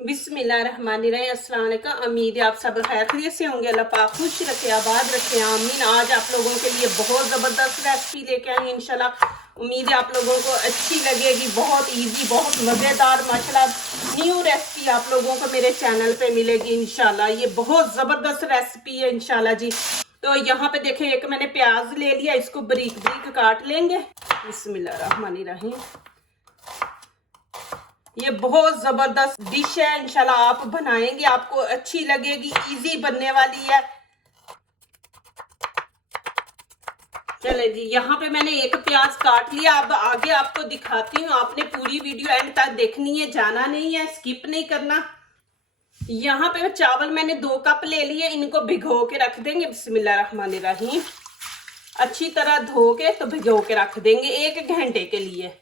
बिस्मिल्लाहिर्रहमानिर्रहीम। अस्सलाम वालेकुम। उम्मीद है आप सब खैर खैरियत से होंगे। अल्लाह पाक खुश रखे, आबाद रखे, आमीन। आज आप लोगों के लिए बहुत ज़बरदस्त रेसिपी लेके आई इंशाल्लाह। उम्मीद है आप लोगों को अच्छी लगेगी। बहुत इजी, बहुत मज़ेदार माशाल्लाह न्यू रेसिपी आप लोगों को मेरे चैनल पे मिलेगी इंशाल्लाह। ये बहुत ज़बरदस्त रेसिपी है इंशाल्लाह जी। तो यहाँ पे देखें, एक मैंने प्याज ले लिया, इसको बारीक बारीक काट लेंगे। बिस्मिल्लाहिर्रहमानिर्रहीम। ये बहुत जबरदस्त डिश है इंशाल्लाह, आप बनाएंगे आपको अच्छी लगेगी, इजी बनने वाली है। चले जी, यहाँ पे मैंने एक प्याज काट लिया। अब आगे आपको दिखाती हूँ, आपने पूरी वीडियो एंड तक देखनी है, जाना नहीं है, स्किप नहीं करना। यहाँ पे चावल मैंने 2 कप ले लिए, इनको भिगो के रख देंगे। बिस्मिल्लाहिर्रहमानिर्रहीम। अच्छी तरह धो के तो भिगो के रख देंगे 1 घंटे के लिए।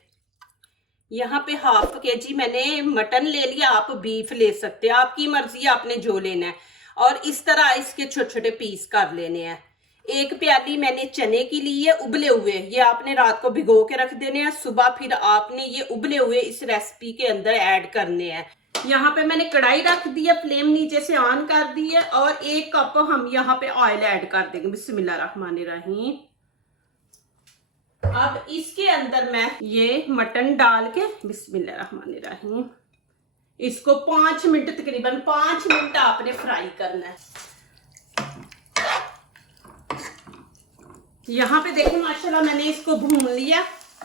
यहाँ पे हाफ केजी मैंने मटन ले लिया, आप बीफ ले सकते हैं, आपकी मर्जी है आपने जो लेना है। और इस तरह इसके छोटे छोटे पीस कर लेने हैं। 1 प्याली मैंने चने की ली है उबले हुए, ये आपने रात को भिगो के रख देने हैं। सुबह फिर आपने ये उबले हुए इस रेसिपी के अंदर ऐड करने हैं। यहाँ पे मैंने कढ़ाई रख दी है, फ्लेम नीचे से ऑन कर दी है, और 1 कप हम यहाँ पे ऑयल ऐड कर देंगे। बिस्मिल्लाहिर्रहमानिर्रहीम। अब इसके अंदर मैं ये मटन डाल के बिस्मिल्लाहिर्रहमानिर्रहीम इसको 5 मिनट, तकरीबन 5 मिनट आपने फ्राई करना है। यहाँ पे देखें माशाल्लाह मैंने इसको भून लिया।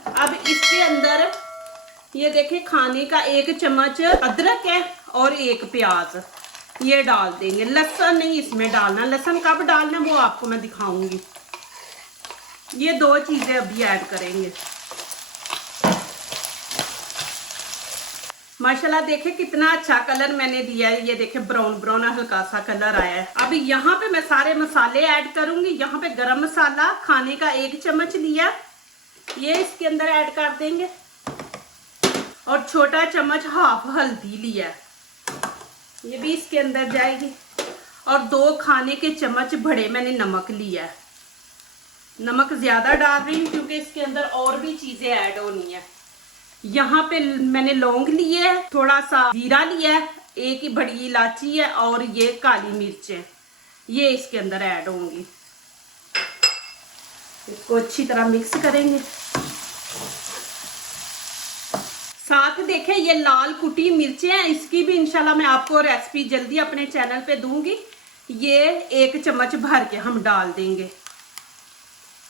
अब इसके अंदर ये देखें, खाने का 1 चम्मच अदरक है और 1 प्याज ये डाल देंगे। लहसुन नहीं इसमें डालना, लहसुन कब डालना वो आपको मैं दिखाऊंगी। ये 2 चीजें अभी ऐड करेंगे। माशाल्लाह देखे कितना अच्छा कलर मैंने दिया है। ये देखे ब्राउन ब्राउन हल्का सा कलर आया है। अभी यहाँ पे मैं सारे मसाले ऐड करूंगी। यहाँ पे गरम मसाला खाने का 1 चम्मच लिया, ये इसके अंदर ऐड कर देंगे। और छोटा चम्मच हाफ हल्दी लिया, ये भी इसके अंदर जाएगी। और 2 खाने के चम्मच बड़े मैंने नमक लिया है। नमक ज्यादा डाल रही हूँ क्योंकि इसके अंदर और भी चीजें ऐड होनी है। यहाँ पे मैंने लौंग लिए है, थोड़ा सा जीरा लिया है, 1 बड़ी इलायची है, और ये काली मिर्च है, ये इसके अंदर ऐड होंगी। इसको अच्छी तरह मिक्स करेंगे। साथ देखें ये लाल कुटी मिर्चें हैं, इसकी भी इंशाल्लाह मैं आपको रेसिपी जल्दी अपने चैनल पे दूंगी। ये 1 चम्मच भर के हम डाल देंगे।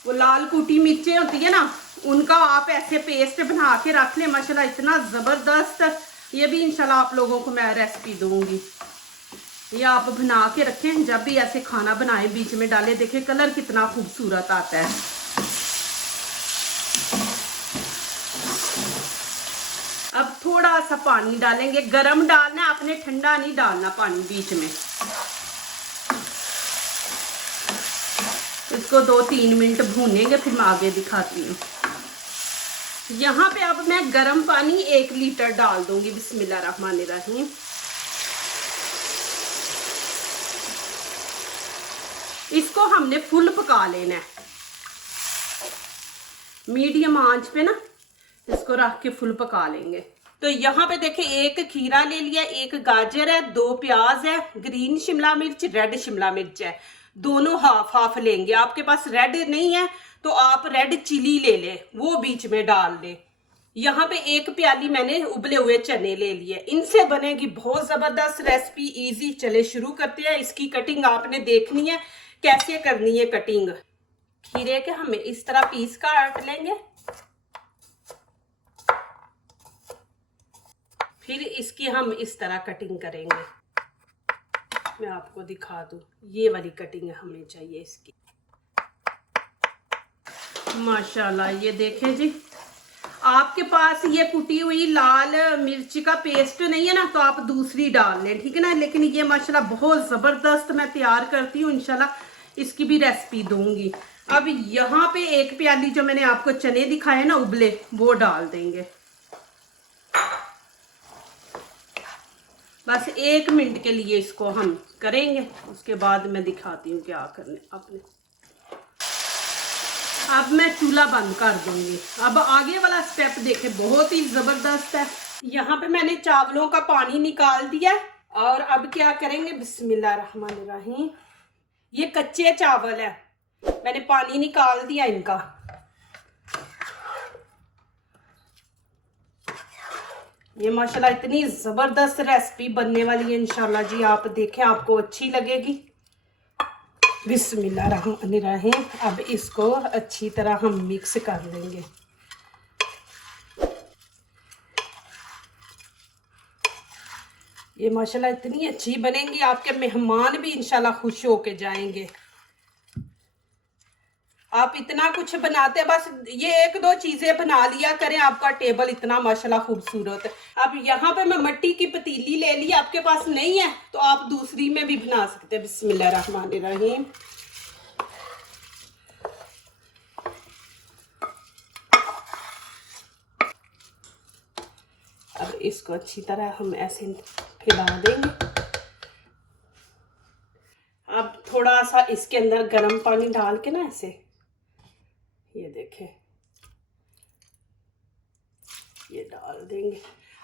वो लाल कुटी मिर्चें होती है ना, उनका आप ऐसे पेस्ट बना के रख लें, माशाल्लाह इतना ज़बरदस्त। ये भी इंशाल्लाह आप लोगों को मैं रेसिपी दूंगी। ये आप बना के रखें, जब भी ऐसे खाना बनाएं बीच में डालें, देखें कलर कितना खूबसूरत आता है। अब थोड़ा सा पानी डालेंगे, गरम डालना है आपने, ठंडा नहीं डालना पानी बीच में। इसको 2-3 मिनट भूनेंगे, फिर मैं आगे दिखाती हूँ। यहाँ पे अब मैं गर्म पानी 1 लीटर डाल दूंगी। बिस्मिल्लाहिर्रहमानिर्रहीम। इसको हमने फुल पका लेना है, मीडियम आंच पे ना इसको रख के फुल पका लेंगे। तो यहाँ पे देखें 1 खीरा ले लिया, 1 गाजर है, 2 प्याज है, ग्रीन शिमला मिर्च, रेड शिमला मिर्च है, दोनों हाफ हाफ लेंगे। आपके पास रेड नहीं है तो आप रेड चिली ले ले, वो बीच में डाल ले। यहाँ पे 1 प्याली मैंने उबले हुए चने ले लिए, इनसे बनेगी बहुत जबरदस्त रेसिपी, इजी। चले शुरू करते हैं। इसकी कटिंग आपने देखनी है कैसे करनी है कटिंग। खीरे के हमें इस तरह पीस काट लेंगे, फिर इसकी हम इस तरह कटिंग करेंगे। मैं आपको दिखा दूं, ये वाली कटिंग हमें चाहिए इसकी। माशाल्लाह ये देखें जी, आपके पास ये कुटी हुई लाल मिर्च का पेस्ट नहीं है ना, तो आप दूसरी डाल लें, ठीक है ना। लेकिन ये माशाल्लाह बहुत ज़बरदस्त मैं तैयार करती हूँ, इंशाल्लाह इसकी भी रेसिपी दूंगी। अब यहाँ पे 1 प्याली जो मैंने आपको चने दिखाए ना उबले, वो डाल देंगे। बस 1 मिनट के लिए इसको हम करेंगे, उसके बाद मैं दिखाती हूँ क्या करने आपने। अब मैं चूल्हा बंद कर दूंगी। अब आगे वाला स्टेप देखें, बहुत ही ज़बरदस्त है। यहाँ पे मैंने चावलों का पानी निकाल दिया और अब क्या करेंगे, बिस्मिल्लाहिर्रहमानिर्रहीम। ये कच्चे चावल है, मैंने पानी निकाल दिया इनका। ये माशाल्लाह इतनी ज़बरदस्त रेसिपी बनने वाली है इंशाल्लाह जी, आप देखें आपको अच्छी लगेगी। बिस्मिल्लाहिर्रहमानिर्रहीम। अब इसको अच्छी तरह हम मिक्स कर लेंगे। ये माशाल्लाह इतनी अच्छी बनेंगी, आपके मेहमान भी इंशाल्लाह खुश होके जाएंगे। आप इतना कुछ बनाते, बस ये एक दो चीजें बना लिया करें, आपका टेबल इतना माशाल्लाह खूबसूरत है। अब यहाँ पे मैं मिट्टी की पतीली ले ली, आपके पास नहीं है तो आप दूसरी में भी बना सकते हैं। बिस्मिल्लाहिर्रहमानिर्रहीम। अब इसको अच्छी तरह हम ऐसे फैला देंगे। अब थोड़ा सा इसके अंदर गर्म पानी डाल के ना ऐसे, ये देखें, ये डाल देंगे।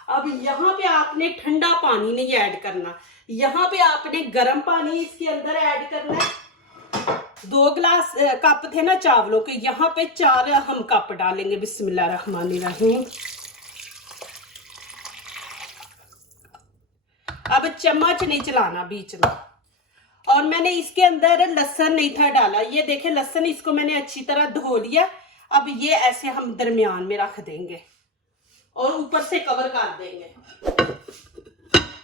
अब यहाँ पे आपने ठंडा पानी नहीं ऐड करना, यहाँ पे आपने गर्म पानी इसके अंदर ऐड करना है। 2 गिलास कप थे ना चावलों के, यहाँ पे 4 हम कप डालेंगे। बिस्मिल्लाहिर्रहमानिर्रहीम। अब चम्मच नहीं चलाना बीच में। और मैंने इसके अंदर लहसुन नहीं था डाला, ये देखें लहसुन, इसको मैंने अच्छी तरह धो लिया। अब ये ऐसे हम दरमियान में रख देंगे और ऊपर से कवर कर देंगे।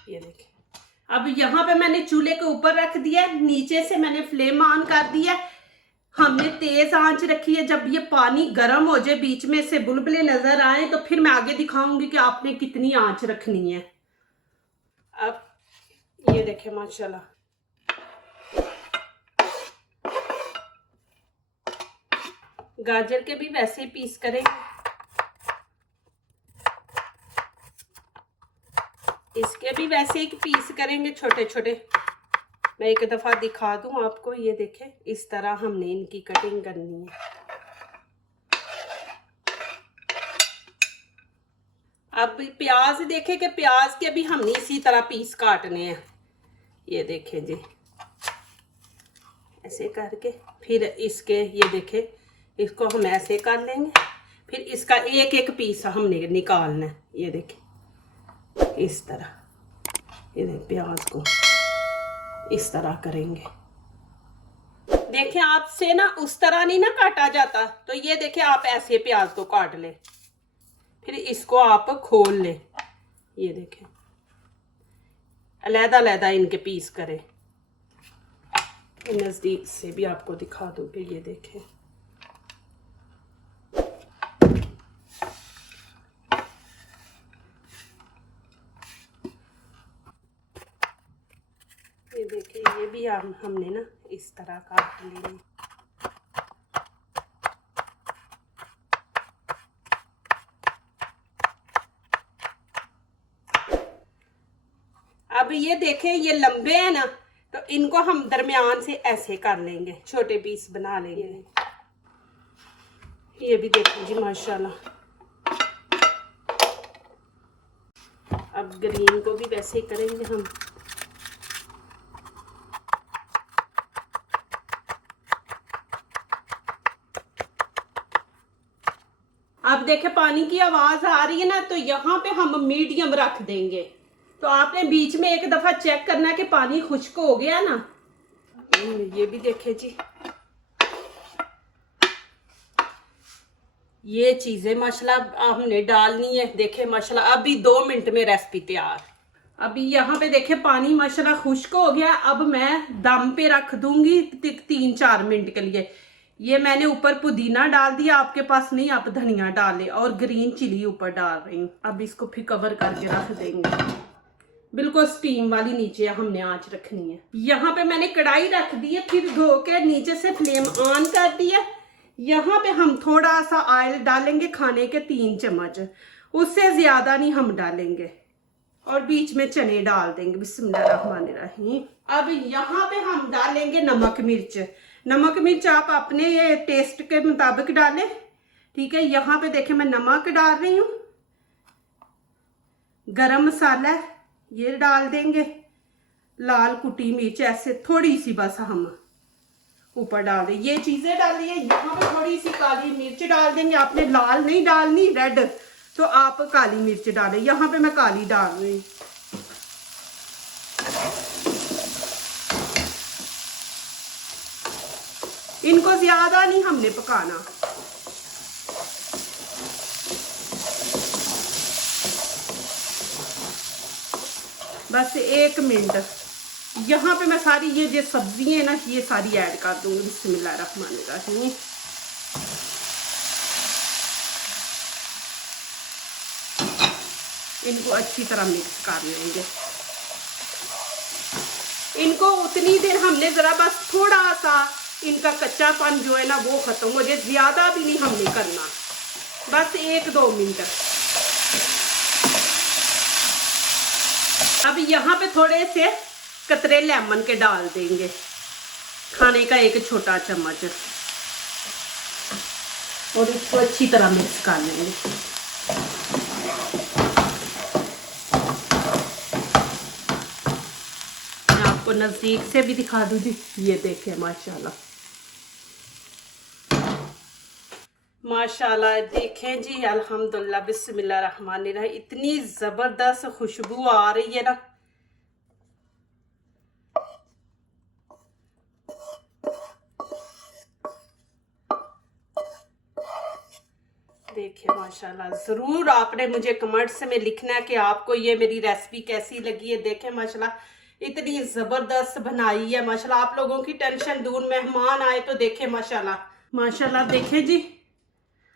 ये देखें, अब यहाँ पे मैंने चूल्हे के ऊपर रख दिया, नीचे से मैंने फ्लेम ऑन कर दिया। हमने तेज आंच रखी है। जब ये पानी गर्म हो जाए, बीच में से बुलबुले नजर आए, तो फिर मैं आगे दिखाऊंगी कि आपने कितनी आंच रखनी है। अब ये देखें माशाल्लाह, गाजर के भी वैसे ही पीस करेंगे, इसके भी वैसे ही पीस करेंगे छोटे छोटे। मैं एक दफा दिखा दूं आपको, ये देखें इस तरह हमने इनकी कटिंग करनी है। अब प्याज देखें कि प्याज के भी हमने इसी तरह पीस काटने हैं। ये देखें जी, ऐसे करके फिर इसके, ये देखें इसको हम ऐसे कर लेंगे, फिर इसका एक एक पीस हमने निकालना है। ये देखें इस तरह, ये देखें प्याज को इस तरह करेंगे। देखें आपसे ना उस तरह नहीं ना काटा जाता, तो ये देखें आप ऐसे प्याज को काट ले, फिर इसको आप खोल ले। ये देखें अलहदा अलहदा इनके पीस करें। नजदीक से भी आपको दिखा दूंगी, ये देखें। ये देखिए, ये भी हमने ना इस तरह काट लेंगे। अब ये देखें ये लंबे हैं ना, तो इनको हम दरमियान से ऐसे कर लेंगे, छोटे पीस बना लेंगे। ये भी देखें जी माशाल्लाह। अब ग्रीन को भी वैसे ही करेंगे हम। अब देखें पानी की आवाज आ रही है ना, तो यहाँ पे हम मीडियम रख देंगे। तो आपने बीच में एक दफा चेक करना है कि पानी खुश्क हो गया ना। ये भी देखे जी, ये चीजें माशाल्लाह हमने डालनी है। देखे माशाल्लाह अभी 2 मिनट में रेसिपी तैयार। अभी यहाँ पे देखे पानी माशाल्लाह खुश्क हो गया। अब मैं दम पे रख दूंगी 3-4 मिनट के लिए। ये मैंने ऊपर पुदीना डाल दिया, आपके पास नहीं आप धनिया डालें, और ग्रीन चिली ऊपर डाल रही हूँ। अब इसको फिर कवर करके रख देंगे, बिल्कुल स्टीम वाली नीचे हमने आंच रखनी है। यहाँ पे मैंने कढ़ाई रख दी है, फिर धो के नीचे से फ्लेम ऑन कर दिया। यहाँ पे हम थोड़ा सा ऑयल डालेंगे, खाने के 3 चम्मच, उससे ज्यादा नहीं हम डालेंगे, और बीच में चने डाल देंगे। बिस्मिल्लाहिर्रहमानिर्रहीम। अब यहाँ पे हम डालेंगे नमक मिर्च। नमक मिर्च आप अपने ये टेस्ट के मुताबिक डालें, ठीक है। यहाँ पे देखें मैं नमक डाल रही हूँ, गरम मसाला ये डाल देंगे, लाल कुटी मिर्च ऐसे थोड़ी सी बस हम ऊपर डाल दें। ये चीज़ें डालिए। यहाँ पे थोड़ी सी काली मिर्च डाल देंगे। आपने लाल नहीं डालनी, रेड, तो आप काली मिर्च डालें। यहाँ पे मैं काली डाल रही। इनको ज़्यादा नहीं हमने पकाना, बस 1 मिनट। यहाँ पे मैं सारी ये जो सब्जी है ना ये सारी ऐड कर दूंगी। बिस्मिल्लाहिर्रहमानिर्रहीम। इनको अच्छी तरह मिक्स कर लेंगे। इनको उतनी देर हमने ज़रा बस थोड़ा सा इनका कच्चापन जो है ना वो ख़त्म हो जाए, ज़्यादा भी नहीं हमने करना, बस 1-2 मिनट। अब यहाँ पे थोड़े से कतरे लेमन के डाल देंगे, खाने का 1 छोटा चम्मच, और इसको अच्छी तरह मिक्स कर लेंगे। मैं आपको नज़दीक से भी दिखा दूँ जी। ये देखें माशाल्लाह माशाल्लाह, देखें जी अल्हम्दुलिल्लाह बिस्मिल्लाहिर्रहमानिर्रहीम। इतनी ज़बरदस्त खुशबू आ रही है ना। देखिए माशाल्लाह, ज़रूर आपने मुझे कमेंट्स में लिखना है कि आपको ये मेरी रेसिपी कैसी लगी है। देखें माशाल्लाह इतनी ज़बरदस्त बनाई है माशाल्लाह। आप लोगों की टेंशन दूर, मेहमान आए तो देखें माशाल्लाह माशाल्लाह। देखें जी,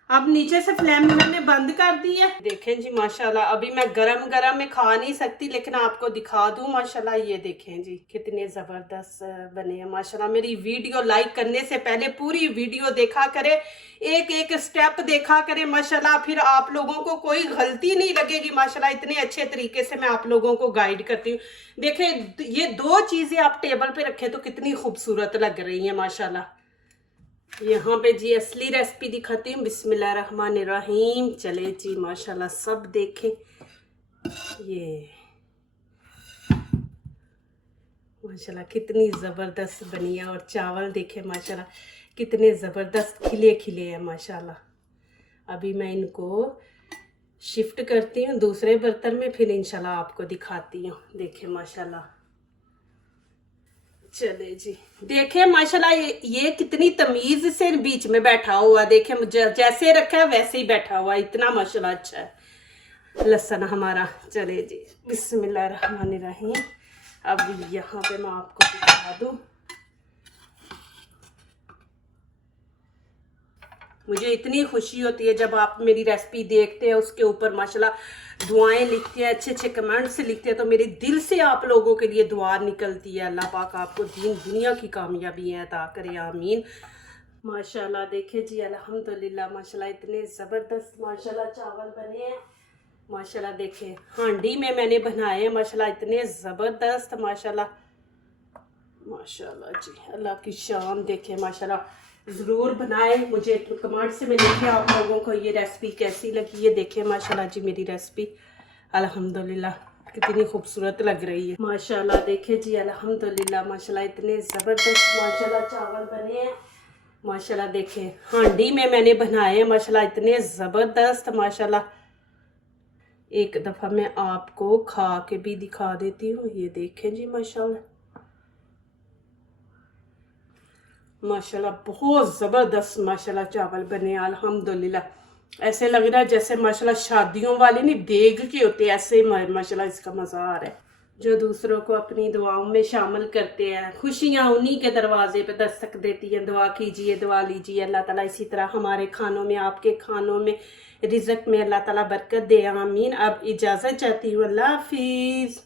अब नीचे से फ्लेम मैंने बंद कर दी है। देखें जी माशाल्लाह, अभी मैं गरम गरम में खा नहीं सकती, लेकिन आपको दिखा दूं माशाल्लाह। ये देखें जी कितने ज़बरदस्त बने हैं माशाल्लाह। मेरी वीडियो लाइक करने से पहले पूरी वीडियो देखा करें, एक एक स्टेप देखा करें माशाल्लाह, फिर आप लोगों को कोई गलती नहीं लगेगी माशाल्लाह। इतने अच्छे तरीके से मैं आप लोगों को गाइड करती हूँ। देखें ये 2 चीज़ें आप टेबल पे रखें तो कितनी खूबसूरत लग रही हैं माशाल्लाह। यहाँ पे जी असली रेसिपी दिखाती हूँ। बिस्मिल्लाहिर्रहमानिर्रहीम। चले जी माशाल्लाह, सब देखें ये माशाल्लाह कितनी ज़बरदस्त बनी है। और चावल देखें माशाल्लाह कितने ज़बरदस्त खिले खिले हैं माशाल्लाह। अभी मैं इनको शिफ्ट करती हूँ दूसरे बर्तन में, फिर इंशाल्लाह आपको दिखाती हूँ। देखें माशाल्लाह, चले जी देखें माशाल्लाह ये कितनी तमीज से बीच में बैठा हुआ। देखें जैसे रखा है वैसे ही बैठा हुआ, इतना माशाल्लाह अच्छा है लहसुन हमारा। चले जी बिस्मिल्लाहिर्रहमानिर्रहीम। अब यहाँ पे मैं आपको दिखा दूँ, मुझे इतनी खुशी होती है जब आप मेरी रेसिपी देखते हैं, उसके ऊपर माशाल्लाह दुआएं लिखते हैं, अच्छे अच्छे कमेंट्स लिखते हैं, तो मेरे दिल से आप लोगों के लिए दुआ निकलती है। अल्लाह पाक आपको दीन दुनिया की कामयाबी अता करे, आमीन माशाल्लाह। देखे जी अल्हम्दुलिल्लाह माशाल्लाह इतने ज़बरदस्त माशाल्लाह चावल बने हैं माशाल्लाह। देखे हांडी में मैंने बनाए हैं माशाल्लाह, इतने ज़बरदस्त माशाल्लाह माशाल्लाह जी। अल्लाह की शान देखे माशाल्लाह। ज़रूर बनाए, मुझे कमेंट से में लिखे आप लोगों को ये रेसिपी कैसी लगी है। देखें माशाल्लाह जी मेरी रेसिपी अल्हम्दुलिल्लाह कितनी खूबसूरत लग रही है माशाल्लाह। देखें जी अल्हम्दुलिल्लाह माशाल्लाह इतने ज़बरदस्त माशाल्लाह चावल बने हैं माशाल्लाह। देखें हांडी में मैंने बनाए हैं माशाल्लाह, इतने ज़बरदस्त माशाल्लाह। एक दफ़ा मैं आपको खा के भी दिखा देती हूँ। ये देखें जी माशाल्लाह माशाल्लाह बहुत ज़बरदस्त माशाल्लाह चावल बने अल्हम्दुलिल्लाह। ऐसे लग रहा है जैसे माशाल्लाह शादियों वाले नहीं देग के होते, ऐसे माशाल्लाह इसका मज़ा आ रहा है। जो दूसरों को अपनी दुआओं में शामिल करते हैं, खुशियाँ उन्हीं के दरवाजे पे दस्तक देती हैं। दुआ कीजिए, दुआ लीजिए, अल्लाह ताला इसी तरह हमारे खानों में, आपके खानों में, रिज़्क़ में अल्लाह ताला बरकत दे, आमीन। अब इजाज़त चाहती हूँ, अल्लाह हाफिज़।